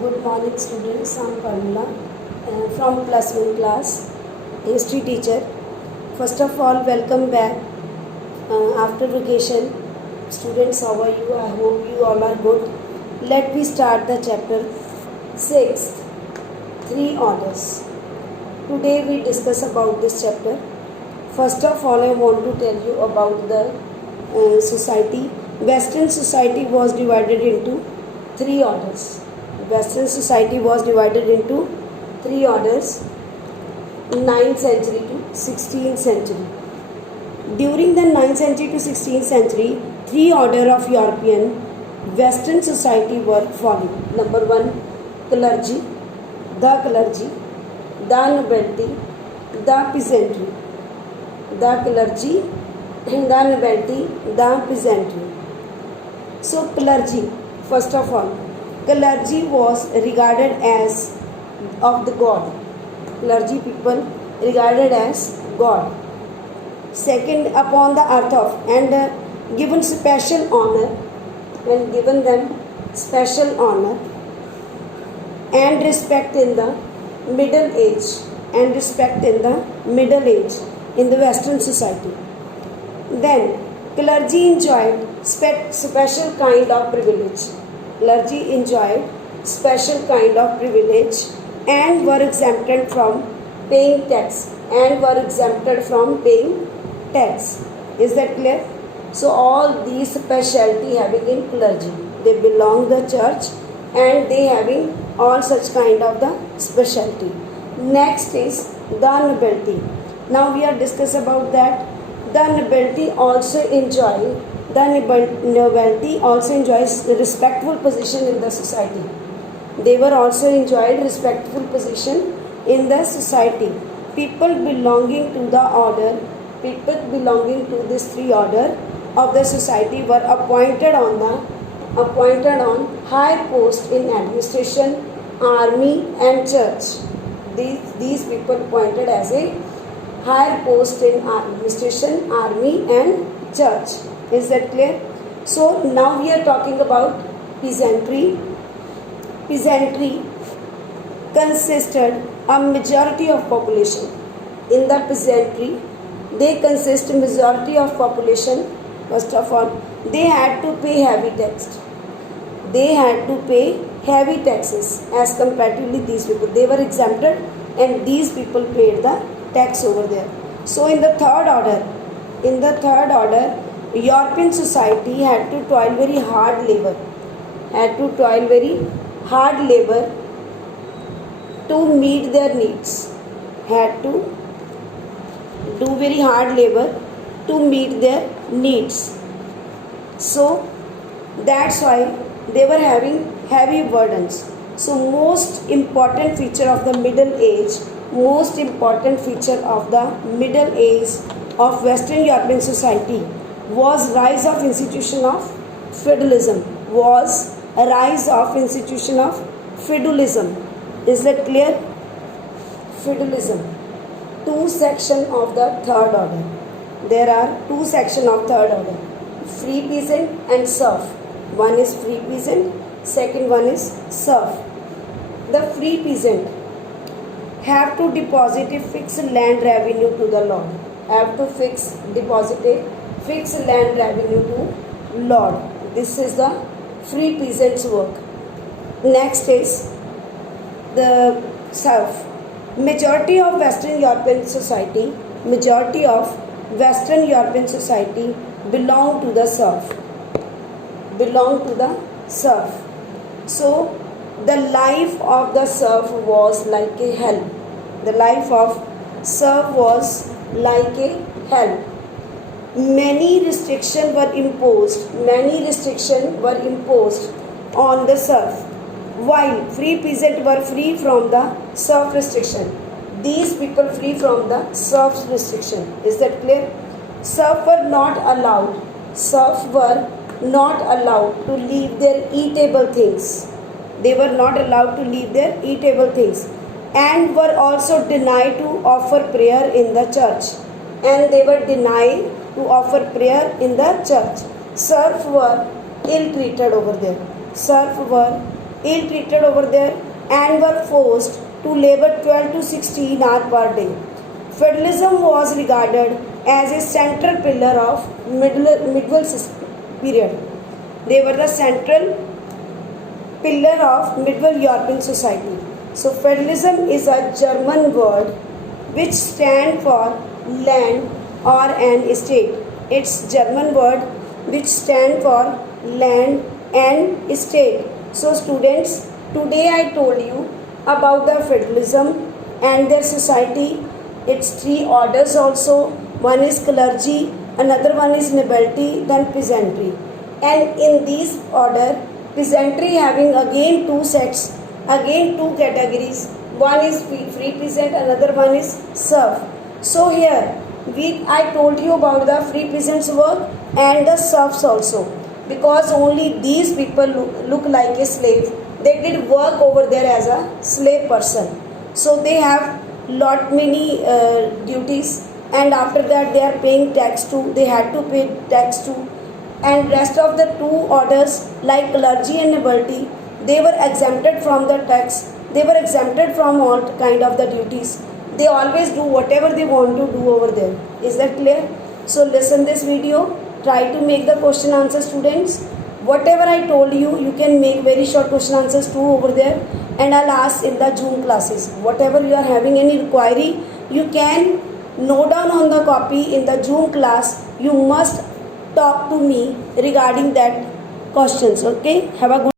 Good morning students, I am Parmila from plus 1 class, history teacher. First of all, welcome back after vacation. Students, how are you? I hope you all are good. Let me start the chapter 6, 3 orders. Today we discuss about this chapter. First of all, I want to tell you about the society. Western society was divided into 3 orders. Western society was divided into 3 orders, 9th century to 16th century. During the 9th century to 16th century, 3 orders of European Western society were following. Number 1, clergy, the nobility, the peasantry. The clergy, the nobility, the peasantry. So clergy, first of all, clergy was regarded as of the God. Clergy people regarded as God. Second, upon the earth of and given special honor, and given them special honor and respect in the middle age, and respect in the middle age in the Western society. Then clergy enjoyed special kind of privilege. Clergy enjoyed special kind of privilege and were exempted from paying tax. Is that clear? So all these specialty having in clergy. They belong the church and they having all such kind of the specialty. Next is the nobility. Now we are discuss about that. The nobility also enjoys respectful position in the society. They were also enjoyed respectful position in the society. People belonging to this 3 order of the society were appointed on higher post in administration, army and church. These people appointed as a higher post in administration, army and church. Is that clear? So now we are talking about peasantry. Peasantry consisted a majority of population. In the peasantry, they consist majority of population. First of all, they had to pay heavy tax. They had to pay heavy taxes as comparatively these people. They were exempted and these people paid the tax over there. So in the third order, European society had to toil very hard labor. To meet their needs. Had to do very hard labor to meet their needs. So that's why they were having heavy burdens. So most important feature of the Middle Age of Western European society was rise of institution of feudalism. Is that clear? Feudalism. 2 sections of the third order. There are 2 sections of third order. Free peasant and serf. One is free peasant, second one is serf. The free peasant have to deposit a fixed land revenue to the lord. Deposit a fixed land revenue to lord. This is the free peasant's work. Next is the serf. Majority of Western European society belong to the serf. So the life of the serf was like a hell. Many restrictions were imposed on the serf. While free peasants were free from the serf restriction. These people free from the serf restriction. Is that clear? Serf were not allowed to leave their eatable things. They were not allowed to leave their eatable things and were also denied to offer prayer in the church. Serf were ill treated over there. ill-treated over there, and were forced to labor 12 to 16 hours per day. Feudalism was regarded as a central pillar of medieval period. They were the central pillar of medieval European society. So feudalism is a German word which stands for land or an estate. It's German word which stands for land and estate. So students, today I told you about the feudalism and their society. It's three orders also. One is clergy, another one is nobility, then peasantry. And in this order, peasantry having again two sets, again two categories. One is free peasant, another one is serf. So here I told you about the free peasants work and the serfs also, because only these people look like a slave. They did work over there as a slave person. So they have lot many duties, and after that they are paying tax too. They had to pay tax too. And rest of the two orders like clergy and nobility, they were exempted from the tax. They were exempted from all kind of the duties. They always do whatever they want to do over there. Is that clear? So listen this video. Try to make the question answer, students. Whatever I told you, you can make very short question answers too over there. And I'll ask in the Zoom classes. Whatever you are having any inquiry, you can note down on the copy in the Zoom class. You must talk to me regarding that questions. Okay? Have a good